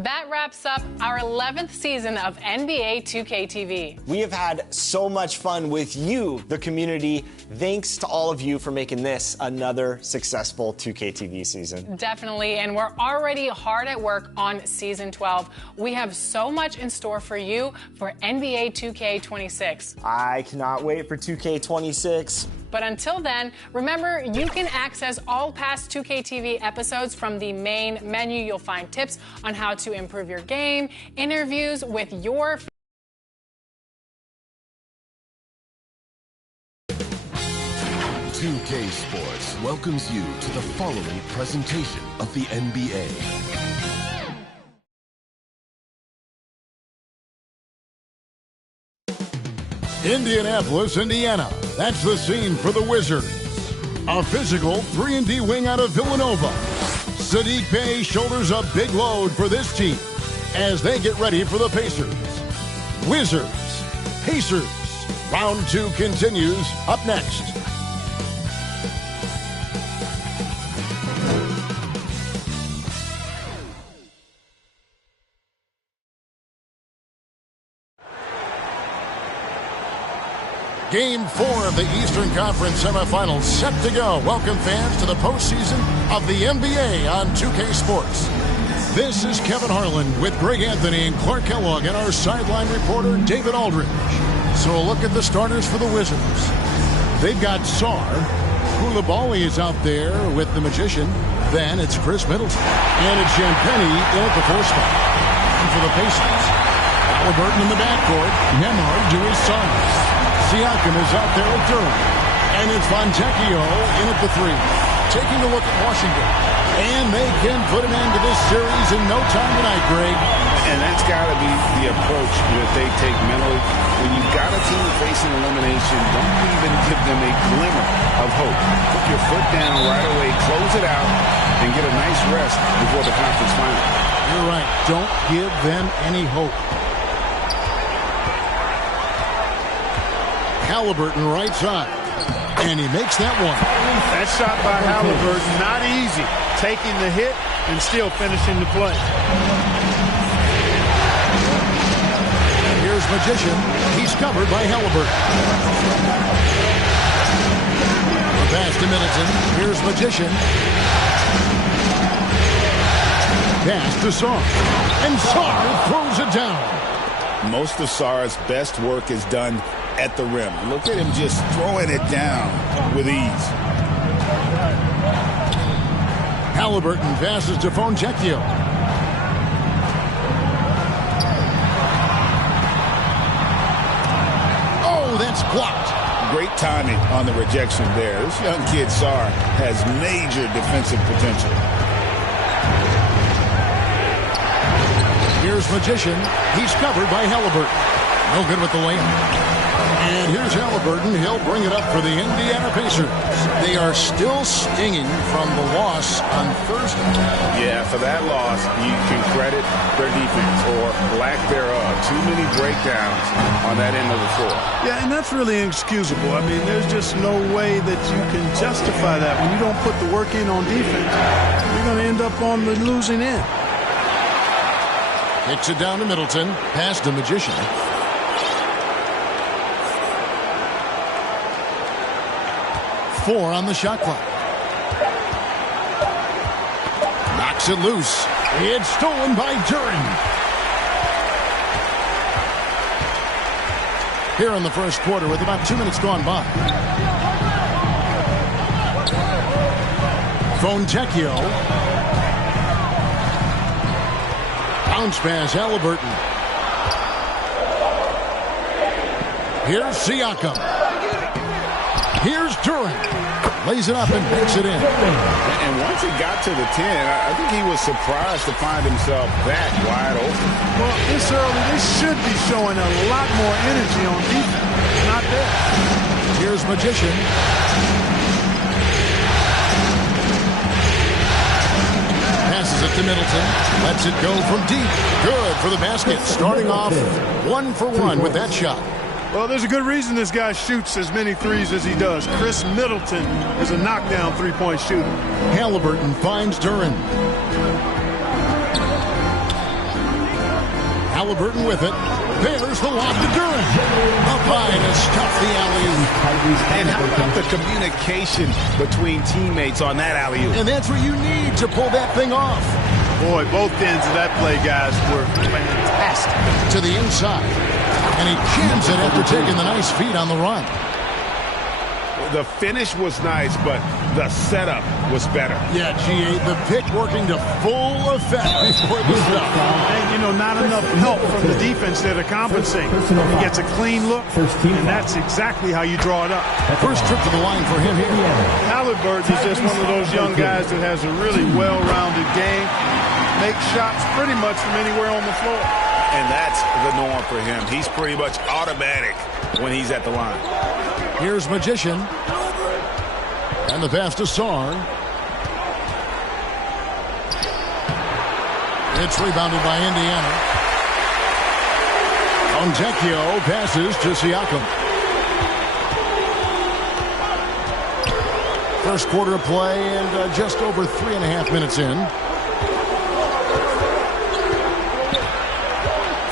That wraps up our 11th season of NBA 2K TV. We have had so much fun with you, the community. Thanks to all of you for making this another successful 2K TV season. Definitely, and we're already hard at work on season 12. We have so much in store for you for NBA 2K26. I cannot wait for 2K26. But until then, remember, you can access all past 2K TV episodes from the main menu. You'll find tips on how to improve your game, interviews with your 2K Sports welcomes you to the following presentation of the NBA. Indianapolis, Indiana. That's the scene for the Wizards. A physical 3-and-D wing out of Villanova. Sadiq Bey shoulders a big load for this team as they get ready for the Pacers. Wizards, Pacers. Round 2 continues up next. Game 4 of the Eastern Conference semifinals set to go. Welcome, fans, to the postseason of the NBA on 2K Sports. This is Kevin Harlan with Greg Anthony and Clark Kellogg and our sideline reporter, David Aldridge. So a look at the starters for the Wizards. They've got Sar. Koulibaly is out there with the Magician. Then it's Chris Middleton. And it's Champagny in at the 4 spot. And for the Pacers, Halliburton in the backcourt. Nemhard to his side. Siakam is out there at Durham. And it's Fontecchio in at the 3. Taking a look at Washington. And they can put an end to this series in no time tonight, Greg. And that's got to be the approach that they take mentally. When you've got a team facing elimination, don't even give them a glimmer of hope. Put your foot down right away, close it out, and get a nice rest before the conference final. You're right. Don't give them any hope. Halliburton right side. And he makes that one. That shot by Halliburton, not easy. Taking the hit and still finishing the play. Here's Magician. He's covered by Halliburton. The pass to Middleton. Here's Magician. Pass to Sar. And Sar throws it down. Most of Sar's best work is done at the rim. Look at him just throwing it down with ease. Halliburton passes to Fontecchio. Oh, that's blocked. Great timing on the rejection there. This young kid, Sar, has major defensive potential. Here's Magician. He's covered by Halliburton. No good with the layup. And here's Halliburton. He'll bring it up for the Indiana Pacers. They are still stinging from the loss on Thursday. Yeah, for that loss, you can credit their defense or lack thereof. Too many breakdowns on that end of the floor. Yeah, and that's really inexcusable. I mean, there's just no way that you can justify that. When you don't put the work in on defense, you're going to end up on the losing end. Kicks it down to Middleton. Pass to Magician. Four on the shot clock. Knocks it loose. It's stolen by Duren. Here in the first quarter with about 2 minutes gone by. Fontecchio. Bounce pass, Halliburton. Here's Siakam. Here's Duren. Lays it up and makes it in. And once it got to the 10, I think he was surprised to find himself that wide open. Well, this early, they should be showing a lot more energy on defense. It's not there. Here's Magician. Passes it to Middleton. Lets it go from deep. Good for the basket. Starting off 1 for 1 with that shot. Well, there's a good reason this guy shoots as many threes as he does. Chris Middleton is a knockdown three-point shooter. Halliburton finds Duren. Halliburton with it. There's the lob to Duran. Up high to stuff the alley-oop. And how about the communication between teammates on that alley-oop? And that's what you need to pull that thing off. Boy, both ends of that play, guys, were fantastic. To the inside. And he jams it after taking the nice feed on the run. The finish was nice, but the setup was better. Yeah, GA, the pick working to full effect before the stop. And, not enough help from the defense there to compensate. He gets a clean look, and that's exactly how you draw it up. First trip to the line for him here. Halliburton is just one of those young guys that has a really well-rounded game. Makes shots pretty much from anywhere on the floor. And that's the norm for him. He's pretty much automatic when he's at the line. Here's Magician. And the pass to Sarr. It's rebounded by Indiana. Fontecchio passes to Siakam. First quarter of play and just over 3.5 minutes in.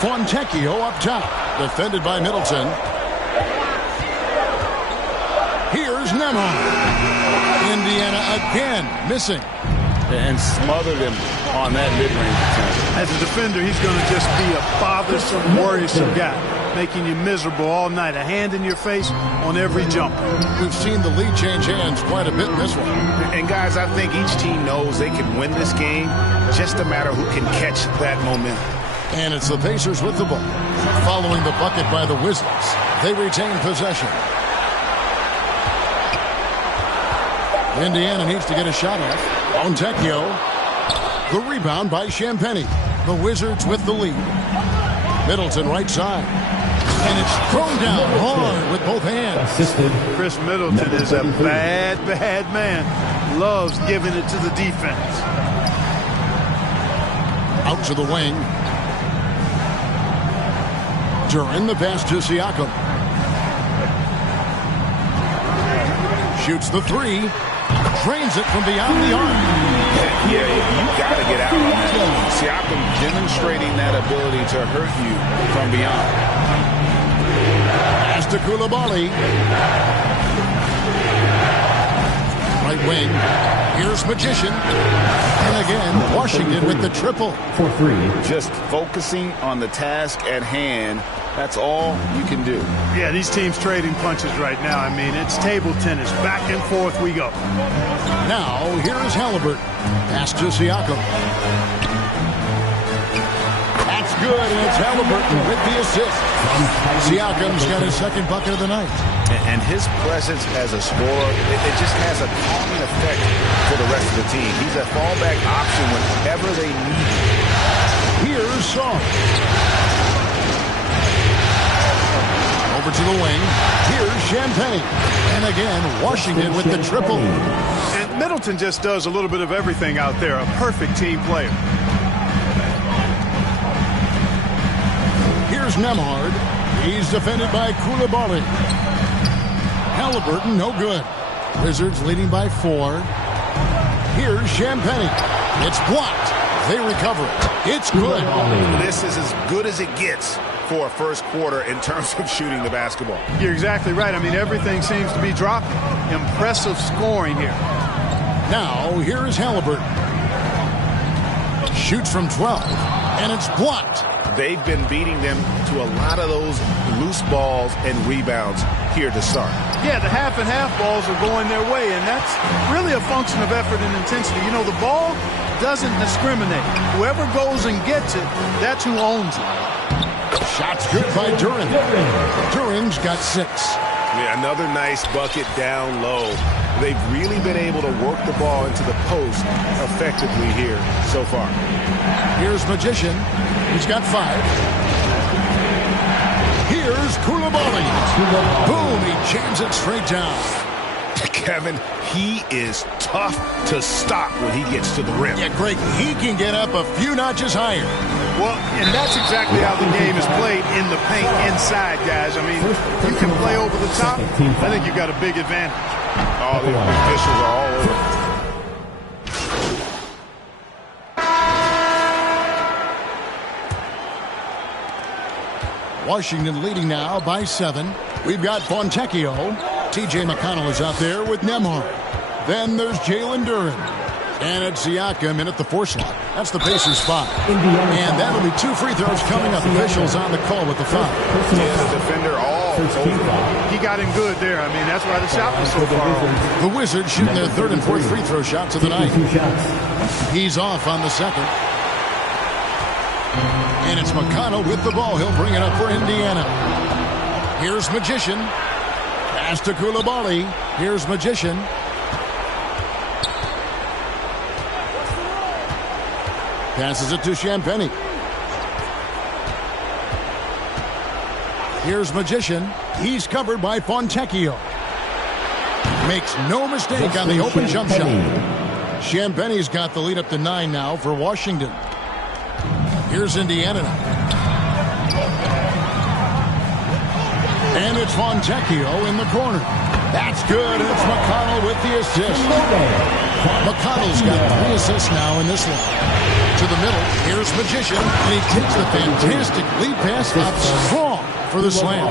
Fontecchio up top. Defended by Middleton. Here's Nemhard. Indiana again missing. And smothered him on that mid-range attempt. As a defender, he's going to just be a bothersome, worrisome guy, making you miserable all night. A hand in your face on every jump. We've seen the lead change hands quite a bit in this one. And guys, I think each team knows they can win this game, just a matter who can catch that momentum. And it's the Pacers with the ball. Following the bucket by the Wizards, they retain possession. Indiana needs to get a shot off. Fontecchio. The rebound by Champagny. The Wizards with the lead. Middleton right side. And it's thrown down hard with both hands. Chris Middleton is a bad man. Loves giving it to the defense. Out to the wing. Duran the pass to Siakam. Shoots the three. Drains it from beyond the arc. Yeah, you got to get out on that. Siakam demonstrating that ability to hurt you from beyond. Pass to Koulibaly. Right wing. Here's Magician. And again, Washington with the triple. For three. Just focusing on the task at hand. That's all you can do. Yeah, these teams trading punches right now. I mean, it's table tennis. Back and forth we go. Now, here is Halliburton. Pass to Siakam. That's good, and it's Halliburton with the assist. Siakam's got his second bucket of the night. And his presence as a scorer, it just has a calming effect for the rest of the team. He's a fallback option whenever they need him. Here's Sarr. Over to the wing. Here's Champagny. And again, Washington with the triple. And Middleton just does a little bit of everything out there. A perfect team player. Here's Nemhard. He's defended by Koulibaly. Halliburton, no good. Wizards leading by 4. Here's Champagny. It's blocked. They recover it. It's good. This is as good as it gets for a first quarter in terms of shooting the basketball. You're exactly right. I mean, everything seems to be dropping. Impressive scoring here. Now, here is Halliburton. Shoots from 12, and it's blocked. They've been beating them to a lot of those loose balls and rebounds here to start. Yeah, the half and half balls are going their way, and that's really a function of effort and intensity. You know, the ball doesn't discriminate. Whoever goes and gets it, that's who owns it. Shot's good by Duran. Duran's got 6. Yeah, another nice bucket down low. They've really been able to work the ball into the post effectively here so far. Here's Magician. He's got 5. Here's Koulibaly. Boom, he jams it straight down. Kevin, he is tough to stop when he gets to the rim. Yeah, Greg, he can get up a few notches higher. Well, and that's exactly how the game is played in the paint inside, guys. I mean, you can play over the top. I think you've got a big advantage. All the officials are all over. Washington leading now by 7. We've got Fontecchio. T.J. McConnell is out there with Nemhard. Then there's Jalen Duren. And it's Siakam in at the 4 slot. That's the Pacers' 5. And that'll be 2 free throws coming up. Officials on the call with the 5. Yeah, the defender all over. He got him good there. I mean, that's why the shot was so far off. The Wizards shooting their 3rd and 4th free throw shots of the night. He's off on the 2nd. And it's McConnell with the ball. He'll bring it up for Indiana. Here's Magician. Pass to Coulibaly. Here's Magician. Passes it to Champagny. Here's Magician. He's covered by Fontecchio. Makes no mistake on the open jump shot. Champagny's got the lead up to 9 now for Washington. Here's Indiana now. And it's Fontecchio in the corner. That's good, and it's McConnell with the assist. McConnell's got 3 assists now in this one. To the middle, here's Magician, and he takes the fantastic lead pass up strong for the slam.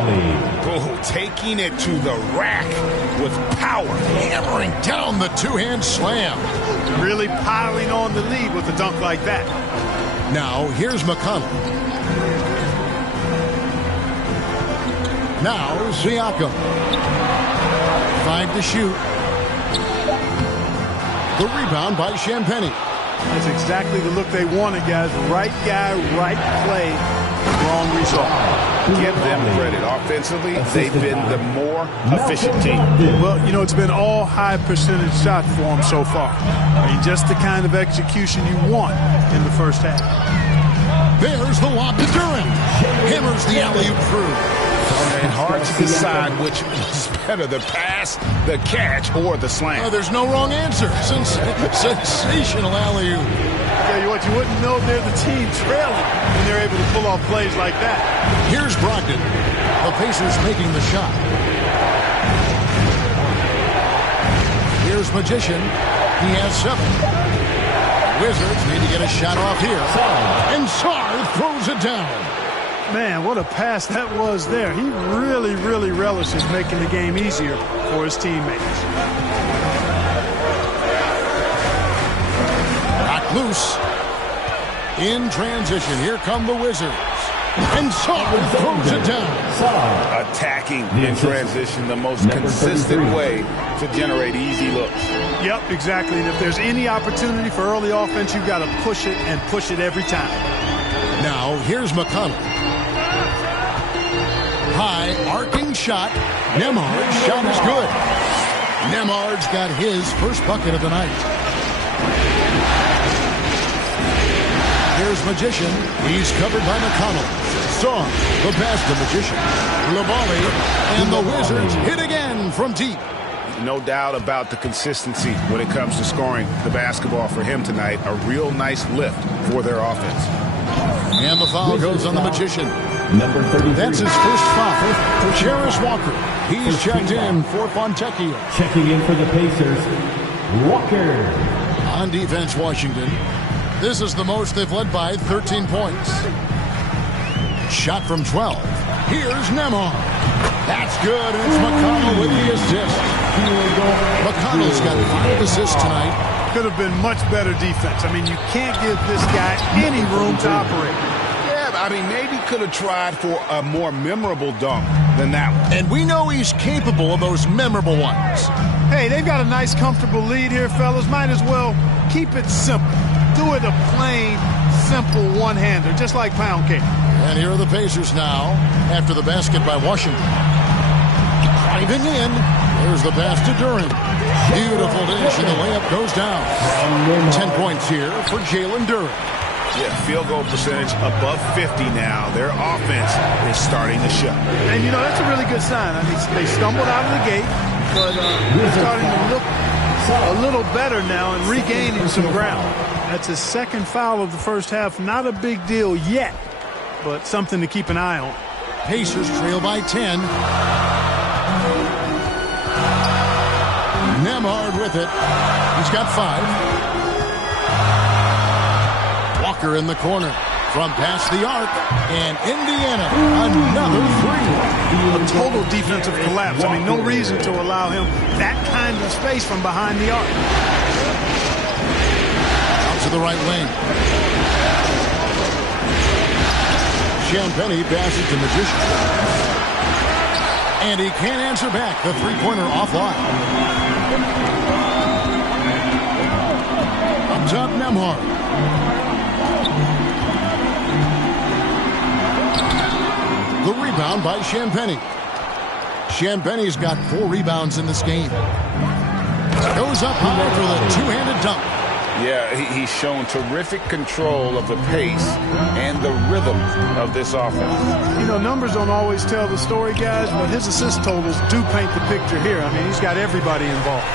Oh, taking it to the rack with power. Hammering down the 2-hand slam. Really piling on the lead with a dunk like that. Now, here's McConnell. Now, Siakam. 5 to shoot. The rebound by Champagny. That's exactly the look they wanted, guys. Right guy, right play, wrong result. Give them credit. Offensively, they've been the more efficient team. Well, you know, it's been all high percentage shots for them so far. I mean, just the kind of execution you want in the first half. There's the lob to Duren. Hammers the alley-oop through. And hard to decide which is better, the pass, the catch, or the slam. There's no wrong answer. Sensational alley-oop. Tell you what, you wouldn't know they're the team trailing when they're able to pull off plays like that. Here's Brogdon. The Pacers making the shot. Here's Magician. He has 7. Wizards need to get a shot off here. And Sarr throws it down. Man, what a pass that was there. He really, really relishes making the game easier for his teammates. Knocked loose. In transition, here come the Wizards. And Sarr throws it down. Attacking in transition, the most consistent way to generate easy looks. Yep, exactly. And if there's any opportunity for early offense, you've got to push it and push it every time. Now, here's McConnell. High arcing shot. Nemhard's shot is good. Nemhard's got his first bucket of the night. Here's Magician. He's covered by McConnell. Saw the pass to Magician. Coulibaly, and the Wizards hit again from deep. No doubt about the consistency when it comes to scoring the basketball for him tonight. A real nice lift for their offense. And the foul goes on the Magician. Number 33. That's his first foul for Cherish Walker. He's checked in for Fontecchio. Checking in for the Pacers, Walker. On defense, Washington. This is the most they've led by 13 points. Shot from 12. Here's Nemhard. That's good, and it's McConnell with the assist. McConnell's got 5 assists tonight. Could have been much better defense. I mean, you can't give this guy any room to operate. Yeah, I mean, maybe could have tried for a more memorable dunk than that one. And we know he's capable of those memorable ones. Hey, they've got a nice, comfortable lead here, fellas. Might as well keep it simple. Do it a plain, simple one-hander, just like pound cake. And here are the Pacers now, after the basket by Washington. Driving in. There's the pass to Duren. Beautiful dish, and the layup goes down. 10 points here for Jalen Duren. Yeah, field goal percentage above 50 now. Their offense is starting to show. And, you know, that's a really good sign. I mean, they stumbled out of the gate, but they're starting to look a little better now and regaining some ground. That's his second foul of the first half. Not a big deal yet, but something to keep an eye on. Pacers trail by 10. Nemhard with it. He's got 5. Walker in the corner. From past the arc, and Indiana, another three. A total defensive collapse. I mean, no reason to allow him that kind of space from behind the arc. Out to the right wing. Champagny passes to Magician. And he can't answer back. The three-pointer offline. Up top, Nemhard. The rebound by Champagny. Champagny's got 4 rebounds in this game. Goes up high for the two-handed dunk. Yeah, he's shown terrific control of the pace and the rhythm of this offense. You know, numbers don't always tell the story, guys, but his assist totals do paint the picture here. I mean, he's got everybody involved.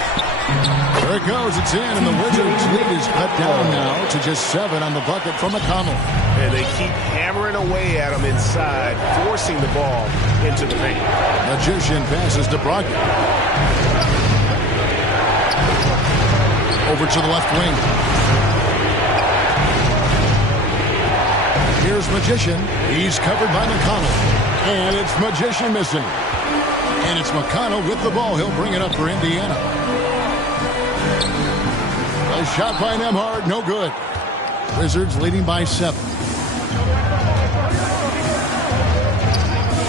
There it goes. It's in, and the Wizards' lead is cut down now to just 7 on the bucket from McConnell. And they keep hammering away at him inside, forcing the ball into the paint. Magician passes to Brogdon. Over to the left wing. Here's Magician. He's covered by McConnell. And it's Magician missing. And it's McConnell with the ball. He'll bring it up for Indiana. A shot by Nemhard, no good. Wizards leading by 7.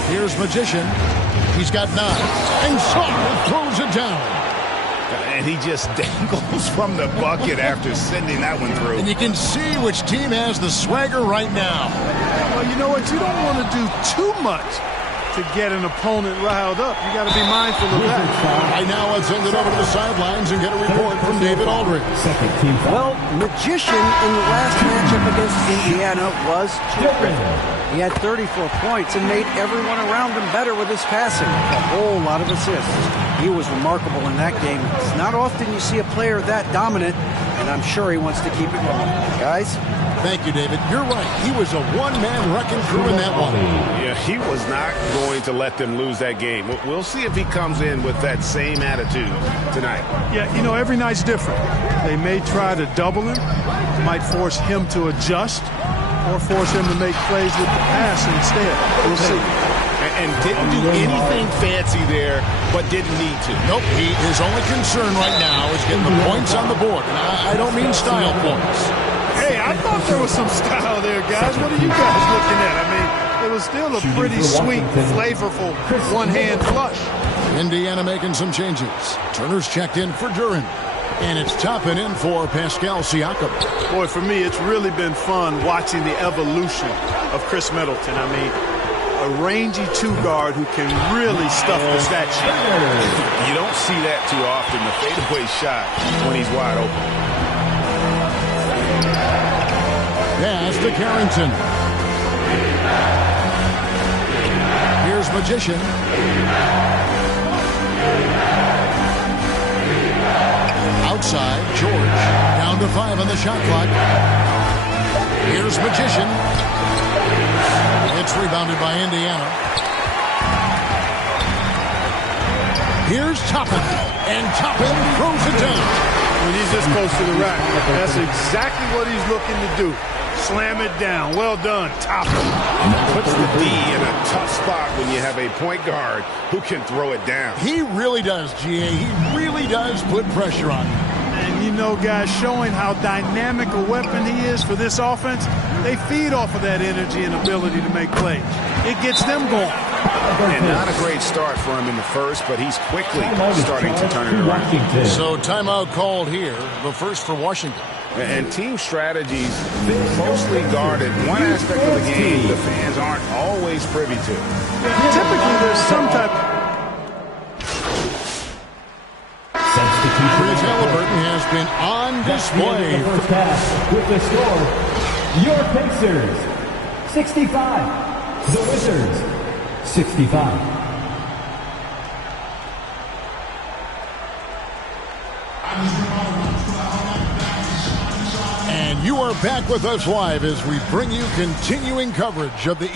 Here's Magician. He's got 9. And Sarr throws it down. And he just dangles from the bucket after sending that one through. And you can see which team has the swagger right now. Well, you know what? You don't want to do too much to get an opponent riled up. You got to be mindful of that. Right now, let's send it over to the sidelines and get a report from David Aldridge. Well, Magician in the last matchup against Indiana was terrific. He had 34 points and made everyone around him better with his passing. A whole lot of assists. He was remarkable in that game. It's not often you see a player that dominant, and I'm sure he wants to keep it going. Guys? Thank you, David. You're right. He was a one-man wrecking crew in that one. Yeah, he was not going to let them lose that game. We'll see if he comes in with that same attitude tonight. Yeah, you know, every night's different. They may try to double him, might force him to adjust, or force him to make plays with the pass instead. We'll see. And didn't do anything fancy there, but didn't need to. Nope, his only concern right now is getting the points on the board. And I don't mean style points. Hey, I thought there was some style there, guys. What are you guys looking at? I mean, it was still a pretty sweet, flavorful one-hand flush. Indiana making some changes. Turner's checked in for Duran. And it's topping in for Pascal Siakam. Boy, for me, it's really been fun watching the evolution of Chris Middleton. I mean, a rangy two-guard who can really stuff the stat sheet. You don't see that too often, the fadeaway shot when he's wide open. Pass to Carrington. Here's Magician. Outside, George. Down to 5 on the shot clock. Here's Magician. It's rebounded by Indiana. Here's Toppin. And Toppin throws it down. When he's this close to the rack, that's exactly what he's looking to do. Slam it down. Well done, Toppin. Puts the D in a tough spot when you have a point guard who can throw it down. He really does, GA. He really does put pressure on him. And you know, guys, showing how dynamic a weapon he is for this offense, they feed off of that energy and ability to make plays. It gets them going. And not a great start for him in the first, but he's quickly starting to turn it around. So timeout called here, the first for Washington. And team strategies mostly guarded. One aspect of the game the fans aren't always privy to. Typically, there's some type of... Chris Halliburton has been on display. First half with the score, your Pacers 65, the Wizards 65. And you are back with us live as we bring you continuing coverage of the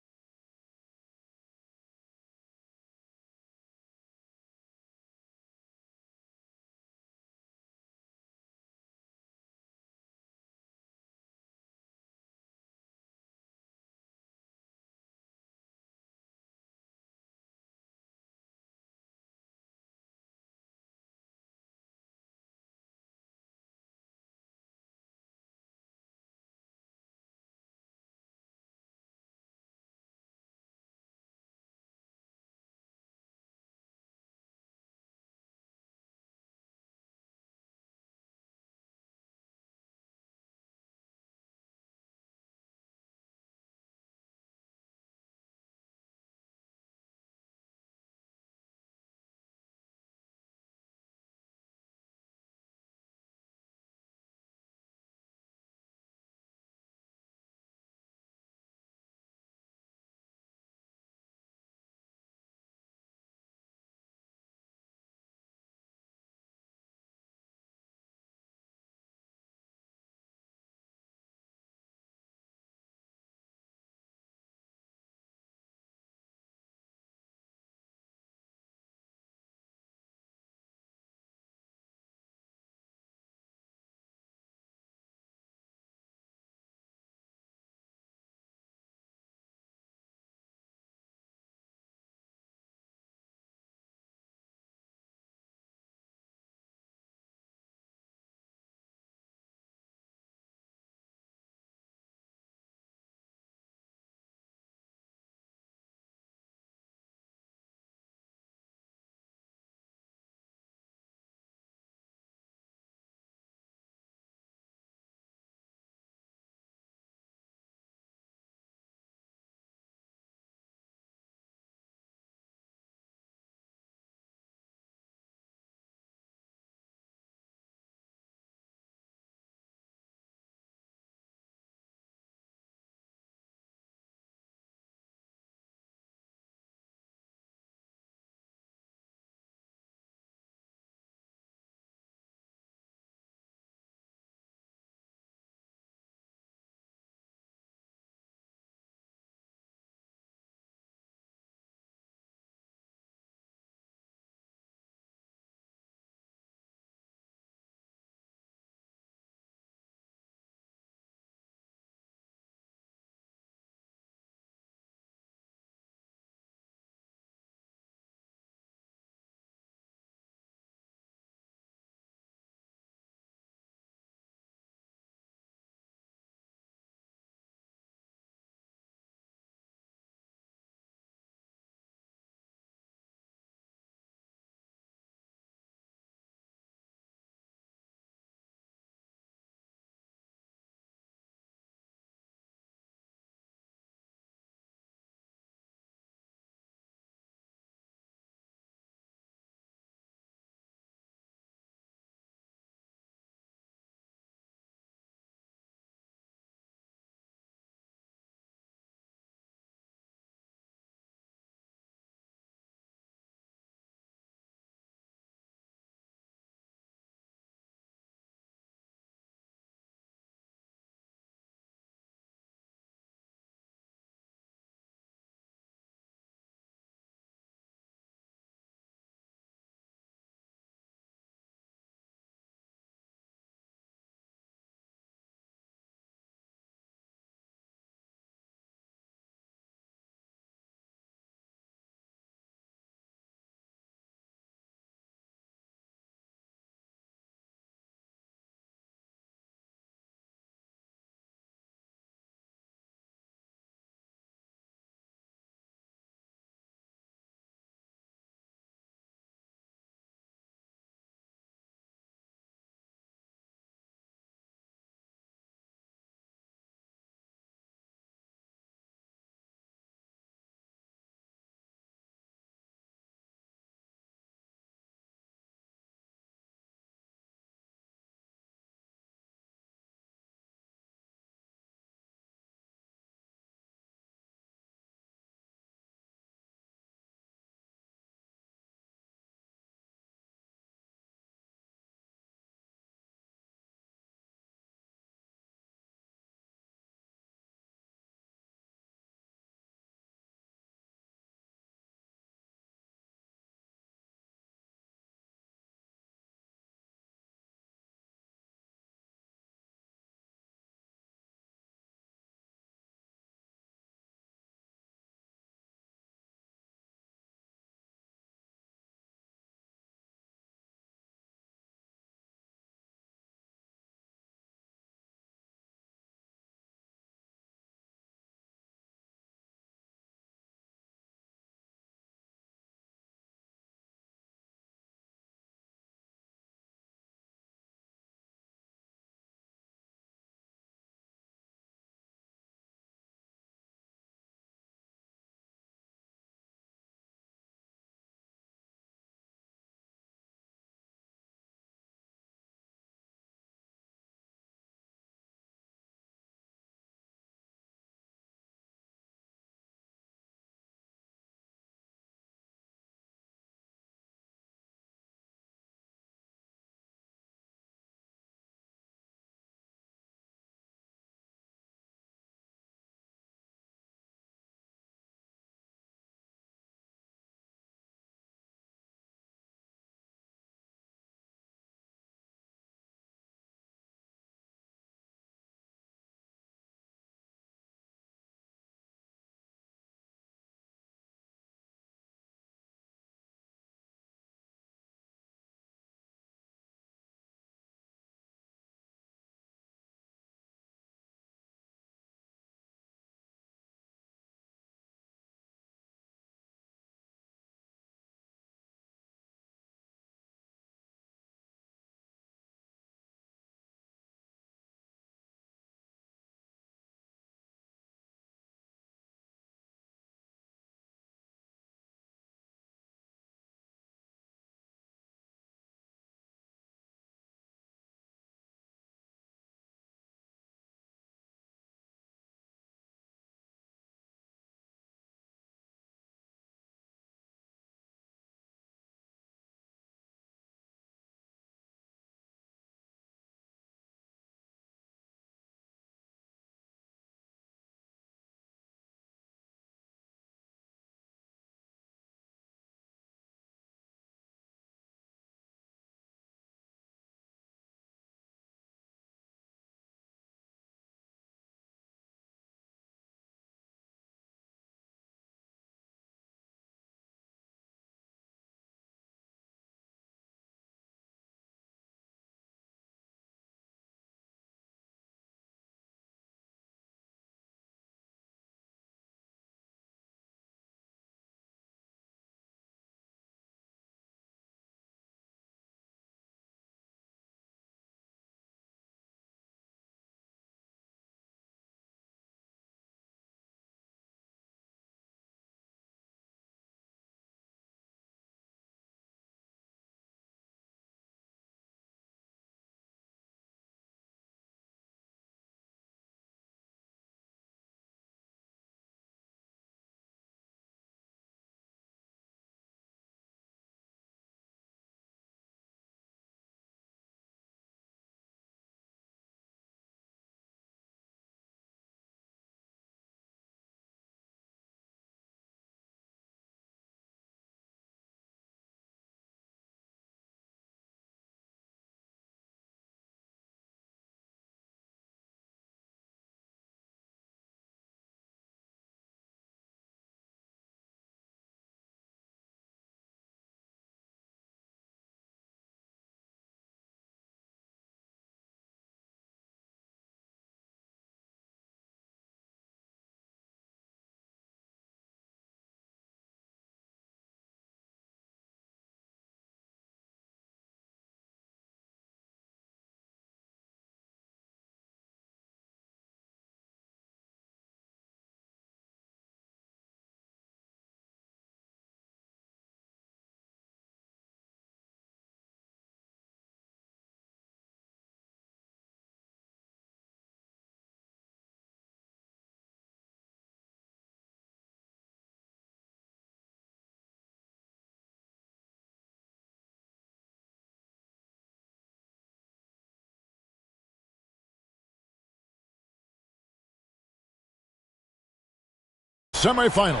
semifinals.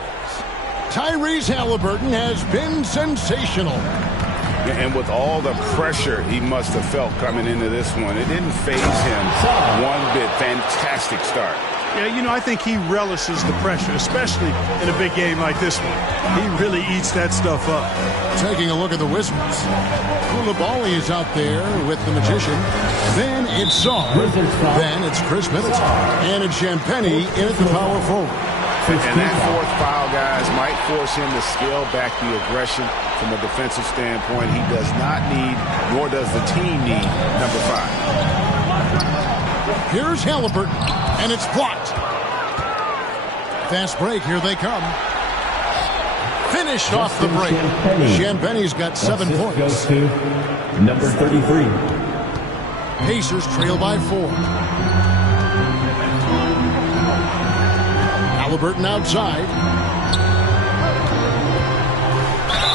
Tyrese Halliburton has been sensational. And with all the pressure he must have felt coming into this one, it didn't faze him one bit. Fantastic start. Yeah, you know, I think he relishes the pressure, especially in a big game like this one. He really eats that stuff up. Taking a look at the Wizards. Koulibaly is out there with the Magician. Then it's Saw. Then it's Chris Middleton. And it's Champagny in at the power forward. And that fourth foul, guys, might force him to scale back the aggression from a defensive standpoint. He does not need, nor does the team need, number 5. Here's Halliburton, and it's blocked. Fast break, here they come. Finished off the break. Champagny's got 7 points. Goes to number 33. Pacers trail by 4. Halliburton outside.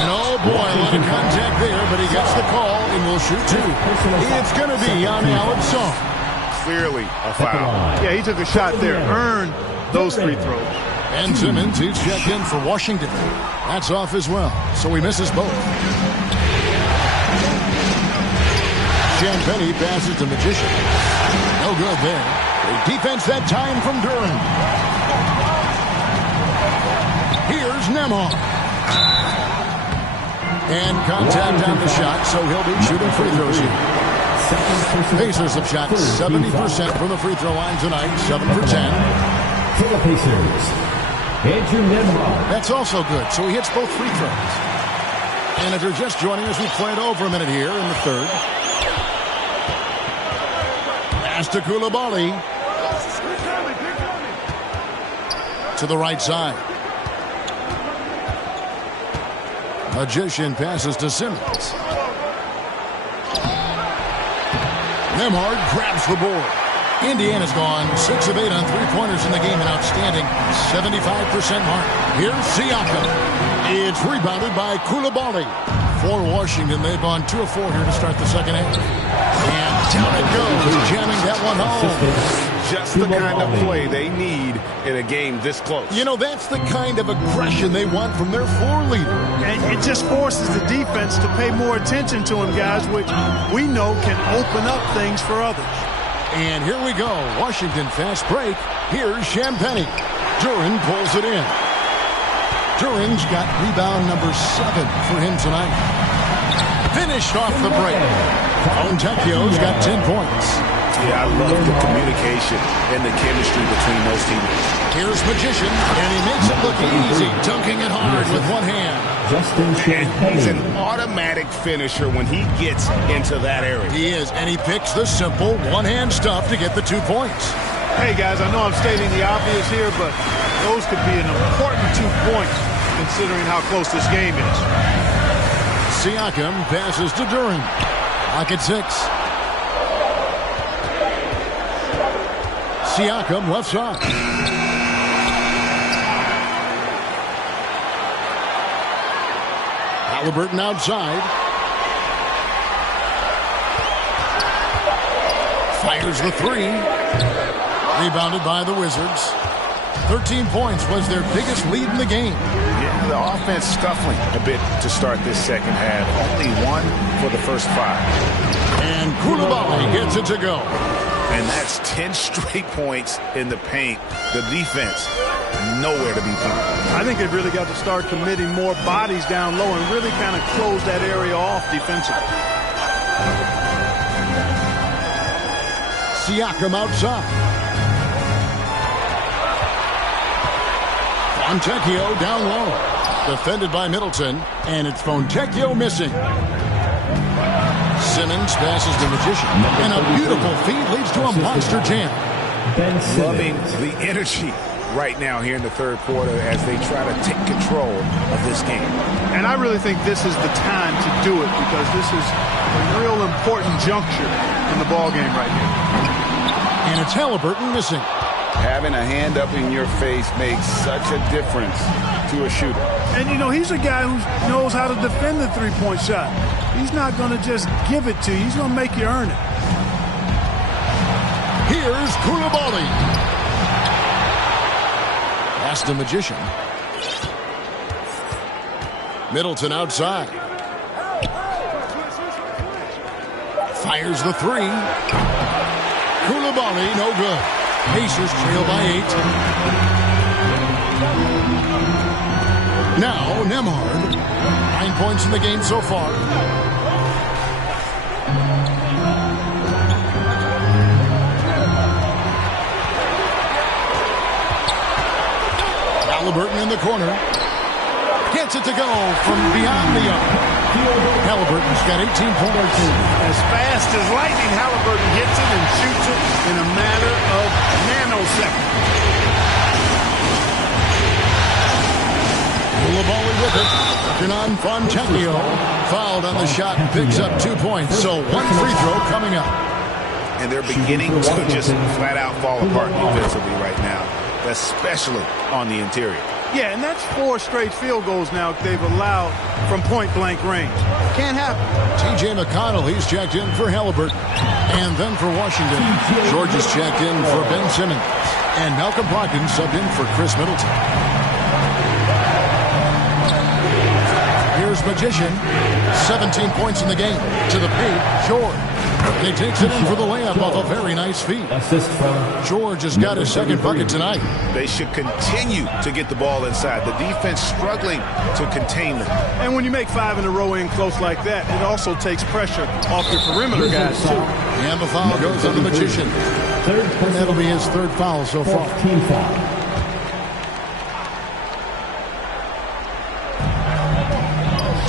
And oh boy, a lot of contact there, but he gets the call and will shoot 2. It's going to be on Alex Song. Clearly a foul. Yeah, he took a shot there. Earned those free throws. And Simmons, he's checked in for Washington. That's off as well, so he misses both. Champagny passes to Magician. No good there. Great defense that time from Durham. Here's Nembhard. And contact on the shot, so he'll be shooting free throws here. Pacers have shot 70% from the free throw line tonight, 7 for 10. For the Pacers, Andrew Nembhard. That's also good, so he hits both free throws. And if you're just joining us, we played over a minute here in the third. Pass to Koulibaly. To the right side. Magician passes to Simmons. Nembhard grabs the board. Indiana's gone 6 of 8 on three-pointers in the game, an outstanding 75% mark. Here's Siakam. It's rebounded by Koulibaly. For Washington, they've gone 2 of 4 here to start the second half. And down it goes, jamming that one home. Just the kind of play they need in a game this close. You know, that's the kind of aggression they want from their floor leader. And it just forces the defense to pay more attention to him, guys, which we know can open up things for others. And here we go. Washington fast break. Here's Champagny. Duran pulls it in. Duran's got rebound number 7 for him tonight. Finished off the break. Fontecchio's got 10 points. Yeah, I love the communication and the chemistry between those teammates. Here's Magician, and he makes it look easy, dunking it hard with one hand. He's an automatic finisher when he gets into that area. He is, and he picks the simple one-hand stuff to get the 2 points. Hey, guys, I know I'm stating the obvious here, but those could be an important 2 points considering how close this game is. Siakam passes to Duran. Lock at 6. Siakam left side. Halliburton outside. Fires the 3. Rebounded by the Wizards. 13 points was their biggest lead in the game. Yeah, the offense scuffling a bit to start this second half. Only 1 for the first 5. And Koulibaly gets it to go. And that's 10 straight points in the paint. The defense, nowhere to be found. I think they've really got to start committing more bodies down low and really kind of close that area off defensively. Siakam outside. Fontecchio down low. Defended by Middleton, and it's Fontecchio missing. Simmons passes the Magician, and a beautiful feed leads to a monster jam. Loving the energy right now here in the third quarter as they try to take control of this game. And I really think this is the time to do it because this is a real important juncture in the ball game right here. And it's Halliburton missing. Having a hand up in your face makes such a difference to a shooter. And, you know, he's a guy who knows how to defend the three-point shot. He's not going to just give it to you. He's going to make you earn it. Here's Koulibaly. Pass to Magician. Middleton outside. Fires the three. Koulibaly, no good. Pacers trail by 8. Now, Nemhard. 9 points in the game so far. Halliburton in the corner. Gets it to go from beyond the arc. Halliburton's got 18 points. As fast as lightning, Halliburton gets it and shoots it in a matter of nanoseconds. Koulibaly with it. Working on Fontecchio. Fouled on the shot and picks up 2 points. So one free throw coming up. And they're beginning to just flat out fall apart defensively right now, especially on the interior. Yeah, and that's 4 straight field goals now they've allowed from point-blank range. Can't happen. T.J. McConnell, he's checked in for Halliburton. And then for Washington, George is checked in for Ben Simmons. And Malcolm Brogdon subbed in for Chris Middleton. Here's Magician. 17 points in the game. To the paint, George. And he takes it in for the layup off a very nice feed. George has got his second bucket tonight. They should continue to get the ball inside. The defense struggling to contain them. And when you make 5 in a row in close like that, it also takes pressure off your perimeter guys, too. And the foul goes on the Magician. And that'll be his 3rd foul so far.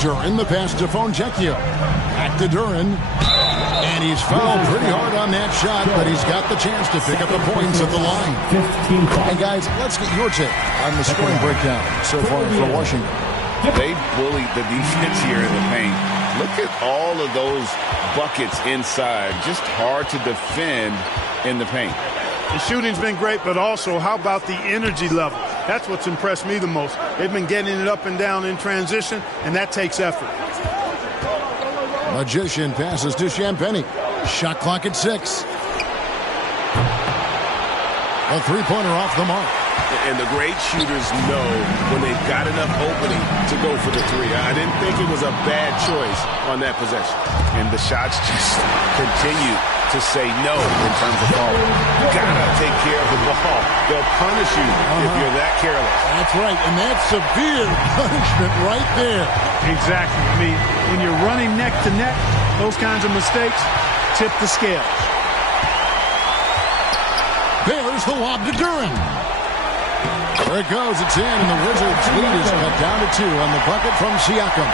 Duran, the pass to Fontecchio. Back to Duran. And he's fouled pretty hard on that shot, but he's got the chance to pick up the points at the line. And guys, let's get your take on the scoring breakdown so far for Washington. They bullied the defense here in the paint. Look at all of those buckets inside. Just hard to defend in the paint. The shooting's been great, but also how about the energy level? That's what's impressed me the most. They've been getting it up and down in transition, and that takes effort. Magician passes to Champagny. Shot clock at 6. A three-pointer off the mark. And the great shooters know when they've got enough opening to go for the three. I didn't think it was a bad choice on that possession. And the shots just continue to say no in terms of falling. You gotta take care of the ball. They'll punish you if you're that careless. That's right, and that's severe punishment right there. Exactly. I mean, when you're running neck to neck, those kinds of mistakes tip the scales. There's the lob to Duran. There it goes, it's in, and the Wizards' lead is cut down to 2 on the bucket from Siakam.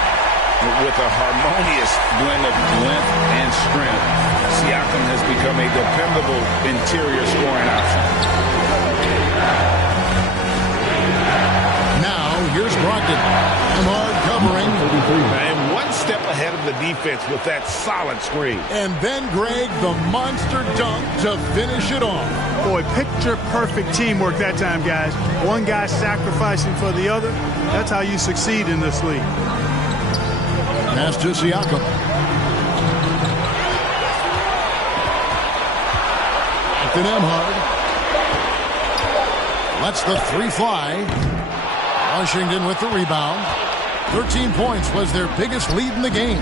With a harmonious blend of length and strength, Siakam has become a dependable interior scoring option. Now, here's Brogdon. Hard covering. And one step ahead of the defense with that solid screen. And then Greg, the monster dunk to finish it off. Boy, picture-perfect teamwork that time, guys. One guy sacrificing for the other. That's how you succeed in this league. Pass to Siakam. To Nemhard. Lets the three fly. Washington with the rebound. 13 points was their biggest lead in the game.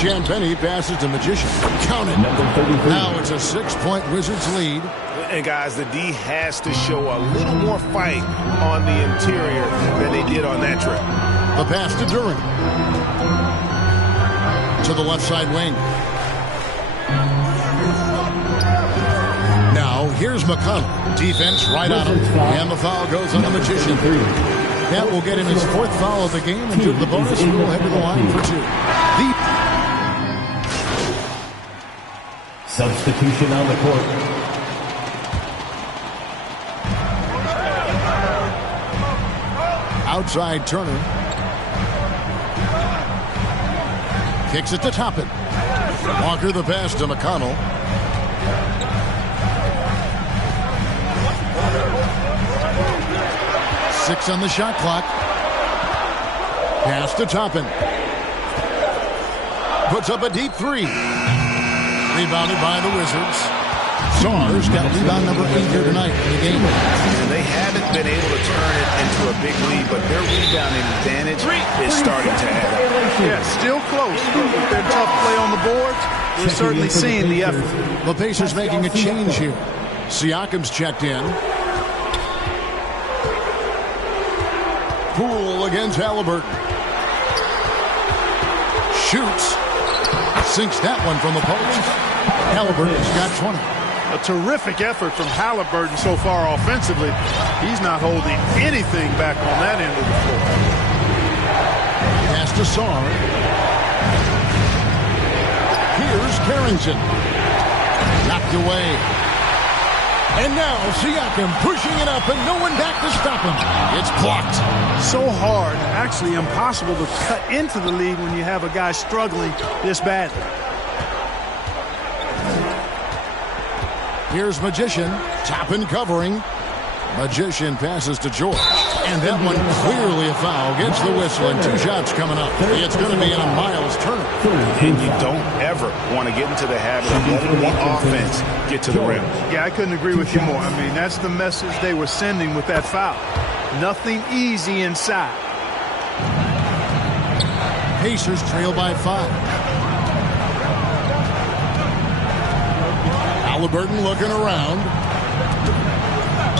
Champagny passes to Magician. Count it. Now it's a 6-point Wizards lead. And guys, the D has to show a little more fight on the interior than they did on that trip. The pass to Duran. To the left side wing. Now, here's McConnell. Defense right on him. And the foul goes on the Magician. That will get him his 4th foul of the game, and due to the bonus, he will head to the line for 2. Substitution on the court. Outside Turner. Kicks it to Toppin. Walker the pass to McConnell. Six on the shot clock. Pass to Toppin. Puts up a deep 3. Rebounded by the Wizards. Saar's got rebound number 8 here tonight in the game. And they haven't been able to turn it into a big lead, but their rebounding advantage is starting to add up. Yeah, still close, but with their tough play on the boards, we're certainly seeing the effort. The Pacers making a change here. Siakam's checked in. Poole against Halliburton. Shoots. Sinks that one from the post. Halliburton's got 20. A terrific effort from Halliburton so far offensively. He's not holding anything back on that end of the floor. Pass to Saar. Here's Carrington. Knocked away. And now Siakam pushing it up and no one back to stop him. It's blocked. So hard, actually impossible to cut into the lead when you have a guy struggling this badly. Here's Magician, tapping, covering. Magician passes to George. And that one clearly a foul. Gets the whistle and 2 shots coming up. It's going to be in a Miles Turner. And you don't ever want to get into the habit of letting the offense get to the rim. Yeah, I couldn't agree with you more. I mean, that's the message they were sending with that foul. Nothing easy inside. Pacers trail by 5. Halliburton looking around.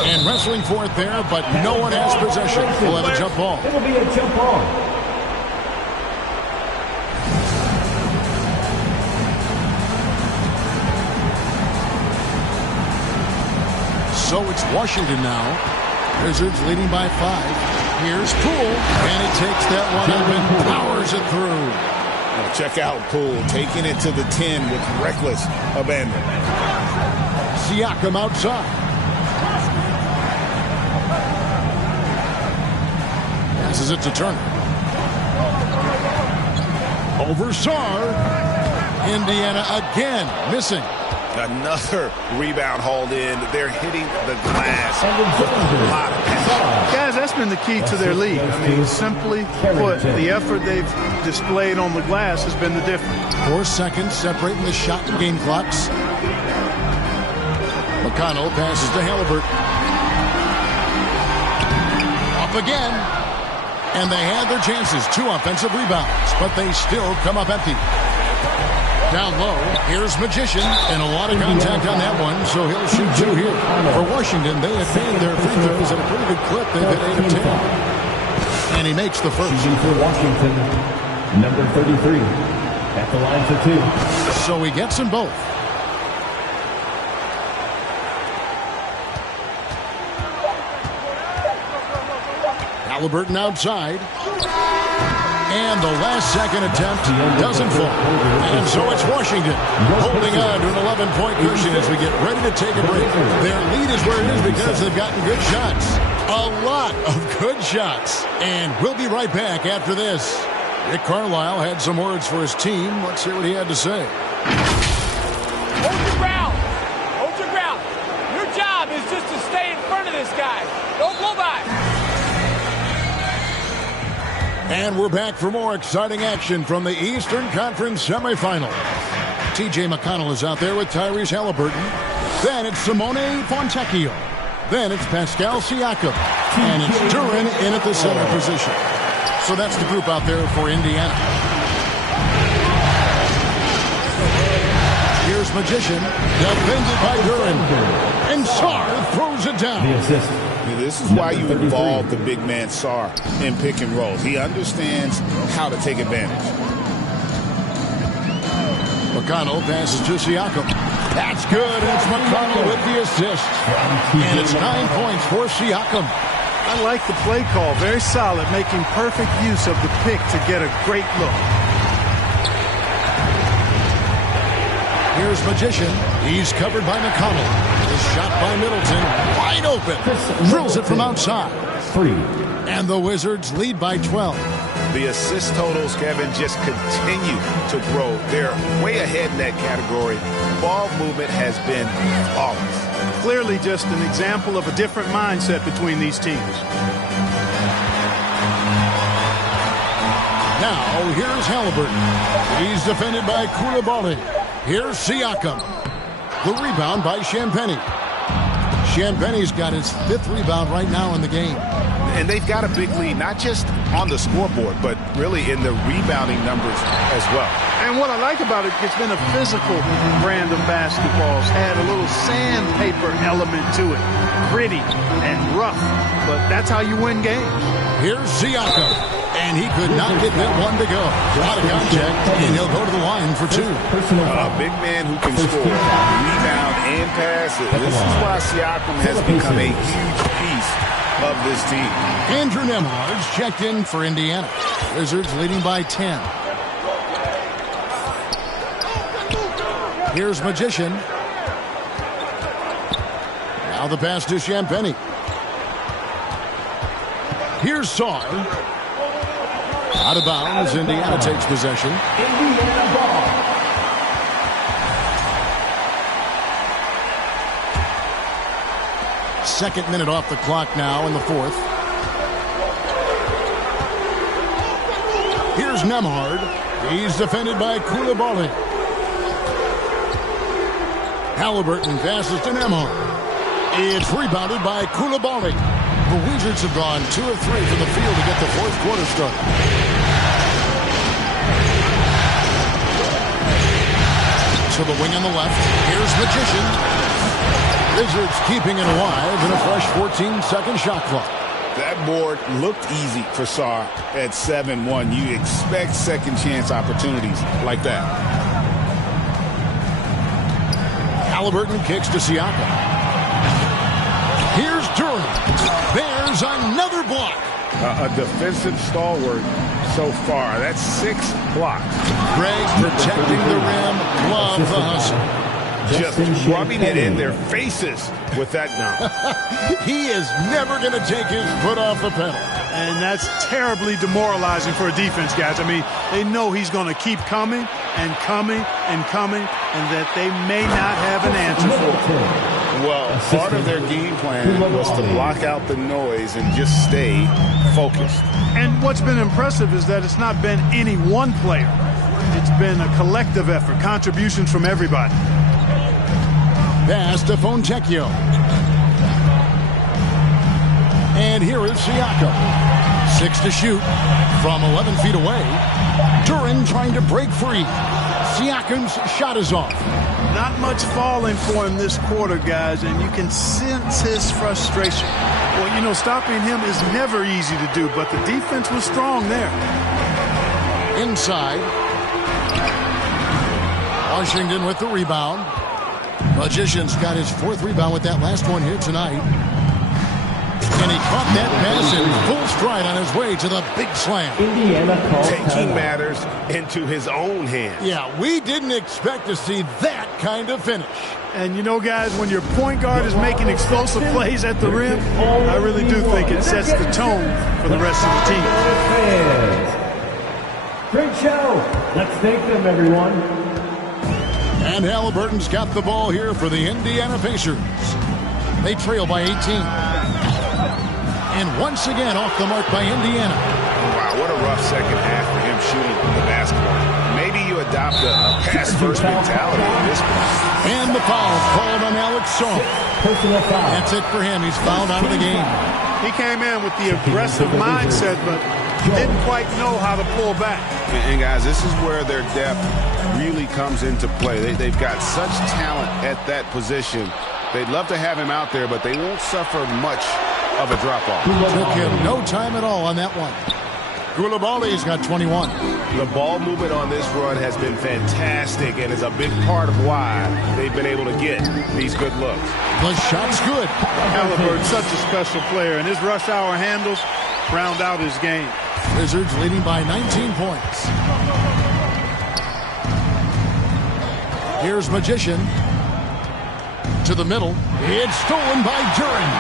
And wrestling for it there, but no one has possession. We'll have a jump ball. It'll be a jump ball. So it's Washington now. Wizards leading by 5. Here's Poole, and he takes that one up and powers it through. Now check out Poole taking it to the 10 with reckless abandon. Siakam outside. Passes it to Turner. Over Saar. Indiana again missing. Another rebound hauled in. They're hitting the glass with a lot of power. Guys, that's been the key to their lead. I mean, simply put, the effort they've displayed on the glass has been the difference. 4 seconds separating the shot and game clocks. McConnell passes to Halliburton. Up again. And they had their chances. 2 offensive rebounds, but they still come up empty. Down low, here's Magician, and a lot of contact on that one, so he'll shoot 2 here. For Washington, they have made their free throws at a pretty good clip. They've hit 8 of 10. And he makes the first. Shooting for Washington, number 33, at the line for 2. So he gets them both. Halliburton outside. And the last-second attempt doesn't fall. And so it's Washington holding on to an 11-point cushion as we get ready to take a break. Their lead is where it is because they've gotten good shots. A lot of good shots. And we'll be right back after this. Rick Carlisle had some words for his team. Let's hear what he had to say. Hold your ground. Hold your ground. Your job is just to stay in front of this guy. Don't blow by. And we're back for more exciting action from the Eastern Conference semifinals. T.J. McConnell is out there with Tyrese Halliburton. Then it's Simone Fontecchio. Then it's Pascal Siakam. And it's Duren in at the center position. So that's the group out there for Indiana. Here's Magician, defended by Duren. And Saar throws it down. The assist. This is why you involve the big man Saar in pick and rolls. He understands how to take advantage. McConnell passes to Siakam. That's good. It's McConnell with the assist. And it's 9 points for Siakam. I like the play call. Very solid, making perfect use of the pick to get a great look. Here's Magician. He's covered by McConnell. The shot by Middleton. Wide open. Drills it from outside. 3. And the Wizards lead by 12. The assist totals, Kevin, just continue to grow. They're way ahead in that category. Ball movement has been flawless. Clearly just an example of a different mindset between these teams. Now, here's Halliburton. He's defended by Koulibaly. Here's Siakam. The rebound by Champagny. Champagny's got his 5th rebound right now in the game. And they've got a big lead, not just on the scoreboard, but really in the rebounding numbers as well. And what I like about it, it's been a physical brand of basketball. It's had a little sandpaper element to it. Gritty and rough, but that's how you win games. Here's Siakam, and he could not get that one to go. Out of contact, and he'll go to the line for 2. A big man who can score, rebound, and pass. This is why Siakam has become a huge piece of this team. Andrew Nembhard's checked in for Indiana. Wizards leading by 10. Here's Magician. Now the pass to Champagny. Here's Sarr. Out of bounds. Indiana takes possession. Indiana ball. Second minute off the clock now in the 4th. Here's Nembhard. He's defended by Koulibaly. Halliburton passes to Nembhard. It's rebounded by Koulibaly. The Wizards have gone 2 of 3 from the field to get the 4th quarter started. To the wing on the left. Here's Magician. Wizards keeping it alive in a fresh 14-second shot clock. That board looked easy for Sarr at 7-1. You expect second chance opportunities like that. Halliburton kicks to Siakam. Here's Durham. There's another block. A defensive stalwart so far. That's 6 blocks. Greg protecting the rim. Love the hustle. Just rubbing it in their faces with that dunk. He is never going to take his foot off the pedal. And that's terribly demoralizing for a defense, guys. I mean, they know he's going to keep coming and coming and coming, and that they may not have an answer for it. Well, part of their game plan was to block out the noise and just stay focused. And what's been impressive is that it's not been any one player. It's been a collective effort, contributions from everybody. Pass to Fontecchio. And here is Siakam. 6 to shoot from 11 feet away. Duran trying to break free. Siakam's shot is off. Not much falling for him this quarter, guys, and you can sense his frustration. Well, you know, stopping him is never easy to do, but the defense was strong there. Inside. Washington with the rebound. Magician's got his 4th rebound with that last one here tonight. And he caught that pass in full stride on his way to the big slam. Indiana calls taking matters into his own hands. Yeah, we didn't expect to see that kind of finish. And you know, guys, when your point guard is making explosive plays at the rim, I really do think it sets the tone for the rest of the team. Great show. Let's thank them, everyone. And Halliburton's got the ball here for the Indiana Pacers. They trail by 18. And once again off the mark by Indiana. Wow, what a rough second half for him shooting the basketball. Maybe you adopt a pass-first mentality in this one. And the foul called on Alex Song. Personal foul. That's it for him. He's fouled out of the game. He came in with the aggressive mindset, but didn't quite know how to pull back. And guys, this is where their depth really comes into play. They've got such talent at that position. They'd love to have him out there, but they won't suffer much of a drop-off. Took him no time at all on that one. Koulibaly's got 21. The ball movement on this run has been fantastic and is a big part of why they've been able to get these good looks. The shot's good. Halliburton's such a special player, and his rush hour handles round out his game. Wizards leading by 19 points. Here's Magician. To the middle. It's stolen by Duran.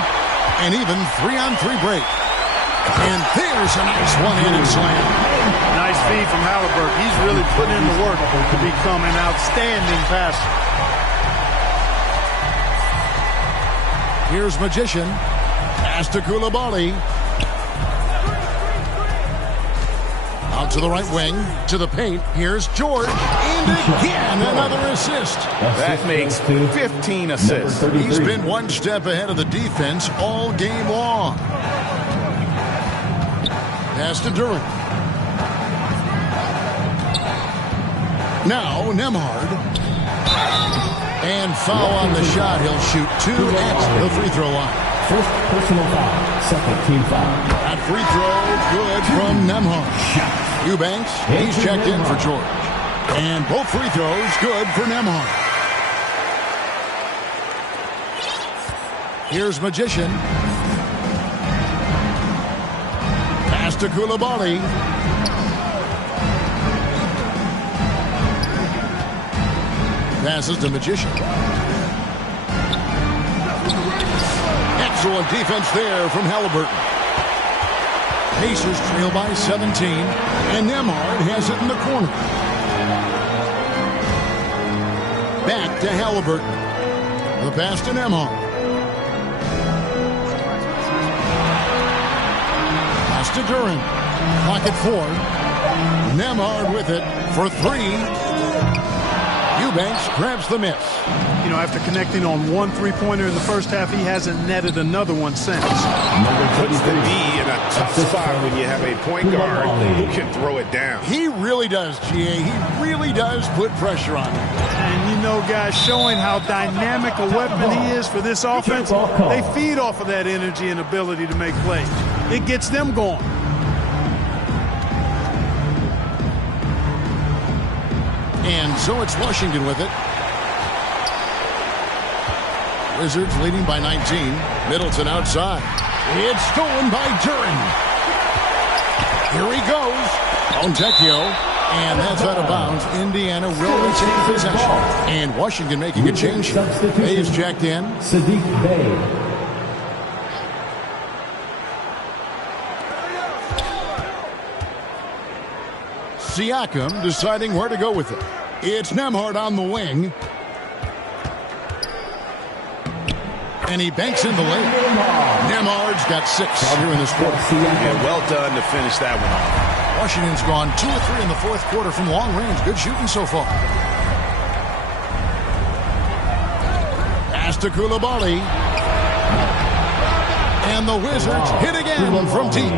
And even 3-on-3 break. And there's a nice one-handed slam. Nice feed from Halliburton. He's really put in the work to become an outstanding passer. Here's Magician. Pass to Koulibaly. Out to the right wing, to the paint. Here's George, and again another assist. That makes 15 assists. He's been one step ahead of the defense all game long. Pass to Duran. Now Nemhard. And foul on the shot. He'll shoot 2 at the free throw line. First personal foul, second team foul. That free throw good from Nemhard. Eubanks, he's checked in for George. And both free throws good for Nemhard. Here's Magician. Pass to Koulibaly. Passes to Magician. Excellent defense there from Halliburton. Pacers trail by 17, and Nemhard has it in the corner. Back to Halliburton. The pass to Nemhard. Pass to Duran. Clock at 4. Nemhard with it for 3. Eubanks grabs the miss. You know, after connecting on 1 3-pointer in the first half, he hasn't netted another one since. Puts the D in a tough spot when you have a point guard who can throw it down. He really does, GA. He really does put pressure on him. And you know, guys, showing how dynamic a weapon he is for this offense, they feed off of that energy and ability to make plays. It gets them going. And so it's Washington with it. Wizards leading by 19. Middleton outside. It's stolen by Duran. Here he goes. Fontecchio. And that's out of bounds. Indiana will retain possession. And Washington making a change. Bay is checked in. Sadiq Bey. Siakam deciding where to go with it. It's Nemhard on the wing. And he banks in the lane. Nemhard's got 6 here in this quarter. And well done to finish that one off. Washington's gone 2 of 3 in the fourth quarter from long range. Good shooting so far. Pass to Koulibaly. And the Wizards hit again from deep.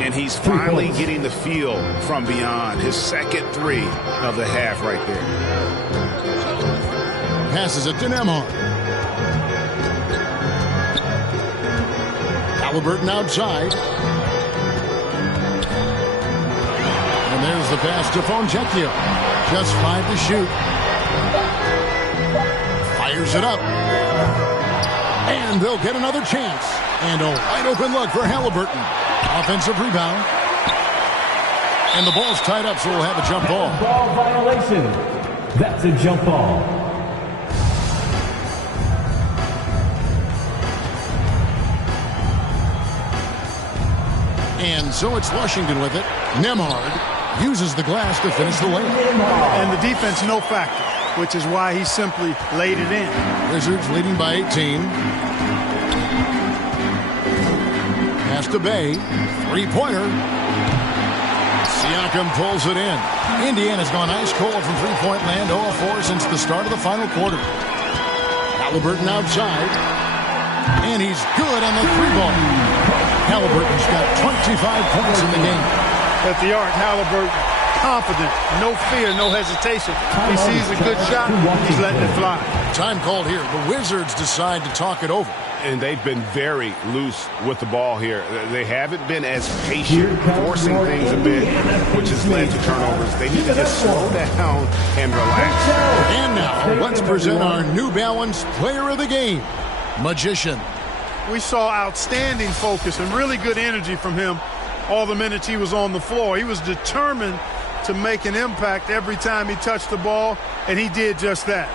And he's finally getting the feel from beyond. His second 3 of the half right there. Passes it to Nemhard. Halliburton outside. And there's the pass to Fontecchio. Just 5 to shoot. Fires it up. And they'll get another chance. And a wide open look for Halliburton. Offensive rebound. And the ball's tied up, so we'll have a jump ball. Ball violation. That's a jump ball. And so it's Washington with it. Nemhard uses the glass to finish the layup. And the defense no factor, which is why he simply laid it in. Wizards leading by 18. Pass to Bay. 3-pointer. Siakam pulls it in. Indiana's gone ice cold from three-point land, 0-4 since the start of the final quarter. Halliburton outside. And he's good on the 3-ball. Halliburton's got 25 points in the game. At the arc, Halliburton, confident, no fear, no hesitation. He sees a good shot, he's letting it fly. Time called here. The Wizards decide to talk it over. And they've been very loose with the ball here. They haven't been as patient, forcing things a bit, which has led to turnovers. They need to just slow down and relax. And now, let's present our New Balance Player of the Game, Magician. We saw outstanding focus and really good energy from him all the minutes he was on the floor. He was determined to make an impact every time he touched the ball, and he did just that.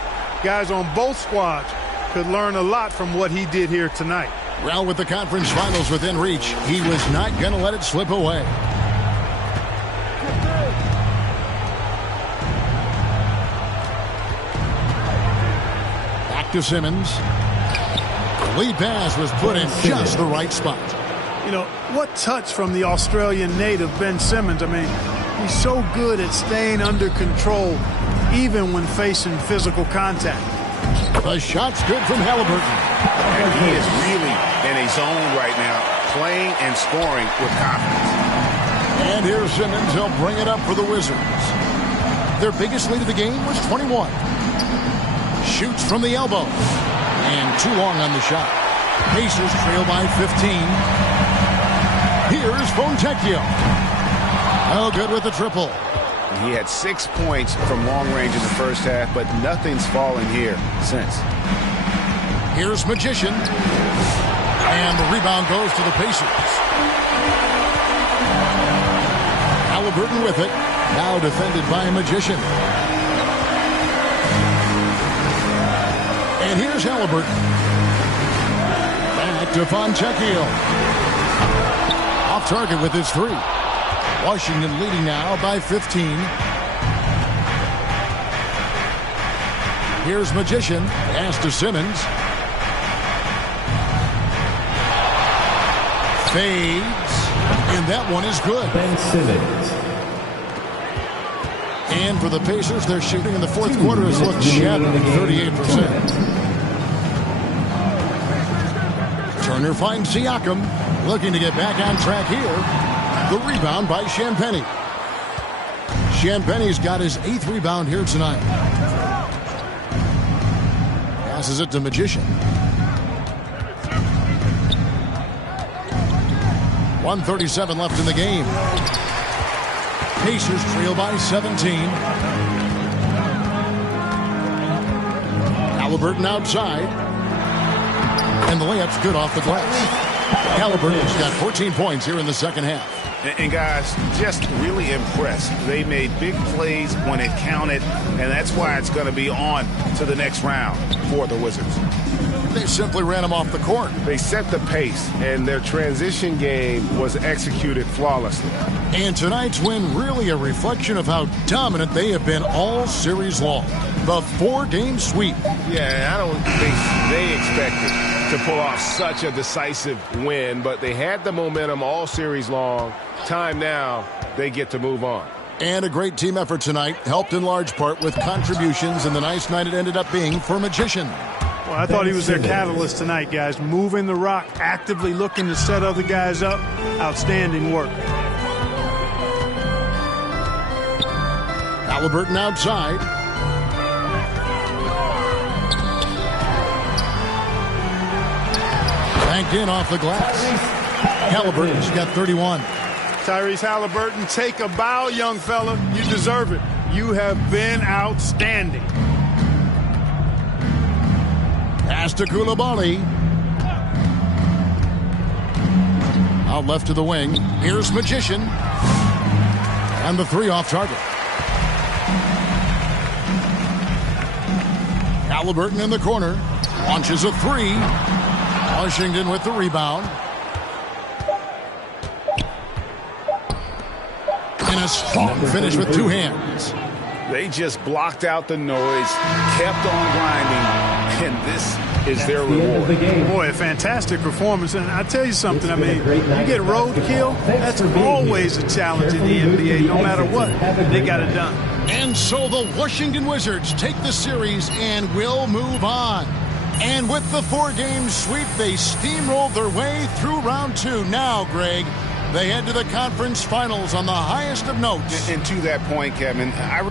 Guys on both squads could learn a lot from what he did here tonight. Well, with the conference finals within reach, he was not going to let it slip away. Back to Simmons. The lead pass was put in just the right spot. You know, what touch from the Australian native, Ben Simmons. I mean, He's so good at staying under control, even when facing physical contact. The shot's good from Halliburton. And he is really in a zone right now, playing and scoring with confidence. And here's Simmons. He'll bring it up for the Wizards. Their biggest lead of the game was 21. Shoots from the elbow. And too long on the shot. Pacers trail by 15. Here's Fontecchio. Oh, good with the triple. He had 6 points from long range in the first half, but nothing's fallen here since. Here's Magician. And the rebound goes to the Pacers. Halliburton with it. Now defended by Magician. And here's Halliburton. Back to Fontecchio. Off target with his 3. Washington leading now by 15. Here's Magician. Pass to Simmons. Fades. And that one is good. Ben Simmons. And for the Pacers, their shooting in the fourth quarter has looked shabby at 38%. Turner finds Siakam. Looking to get back on track here. The rebound by Champagnie. Champagnie's got his 8th rebound here tonight. Passes it to Magician. 1:37 left in the game. Pacers trail by 17. Halliburton outside. And the layup's good off the glass. Halliburton's got 14 points here in the second half. And guys, just really impressed. They made big plays when it counted, and that's why it's going to be on to the next round for the Wizards. They simply ran him off the court. They set the pace, and their transition game was executed flawlessly. And tonight's win really a reflection of how dominant they have been all series long. The 4-game sweep. Yeah, I don't think they expected to pull off such a decisive win, but they had the momentum all series long. Time now, they get to move on. And a great team effort tonight, helped in large part with contributions, and the nice night it ended up being for Magician. Well, I thought he was their catalyst tonight, guys. Moving the rock, actively looking to set other guys up. Outstanding work. Halliburton outside. Banked in off the glass. Halliburton's got 31. Tyrese Halliburton, take a bow, young fella. You deserve it. You have been outstanding. Pass to Koulibaly. Out left to the wing. Here's Magician. And the 3 off target. Halliburton in the corner. Launches a 3. Washington with the rebound. And a strong finish with 2 hands. They just blocked out the noise, kept on grinding, and this is their reward. Boy, a fantastic performance. And I tell you something, I mean, you get roadkill, that's always a challenge in the NBA. No matter what, they got it done. And so the Washington Wizards take the series and will move on. And with the 4-game sweep, they steamrolled their way through round 2. Now, Greg, they head to the conference finals on the highest of notes. And to that point, Kevin, I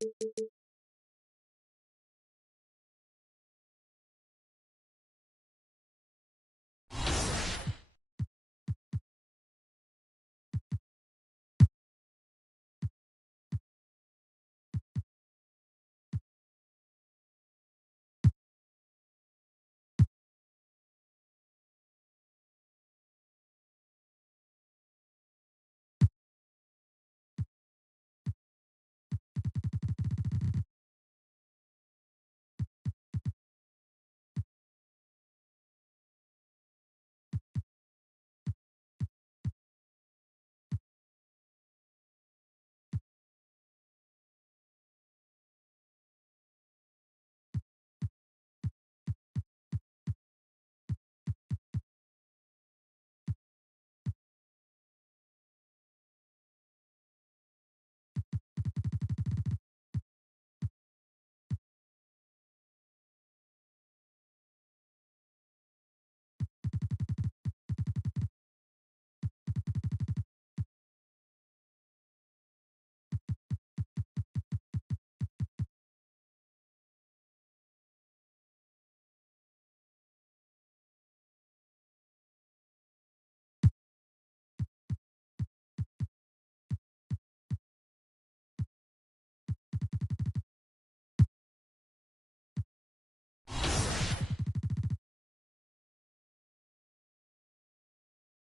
you